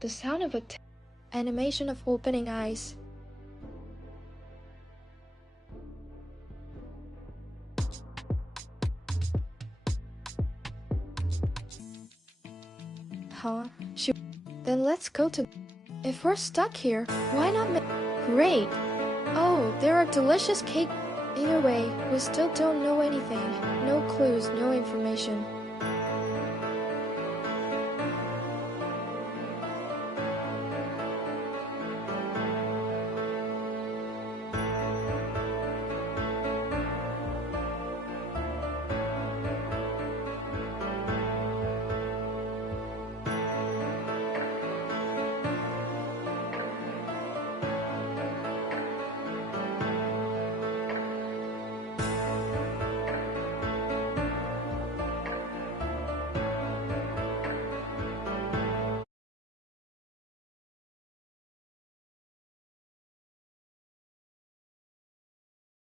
The sound of a animation of opening eyes. Huh? Then let's go to... If we're stuck here, why not make... Great! Oh, there are delicious cake... Either way, we still don't know anything. No clues, no information.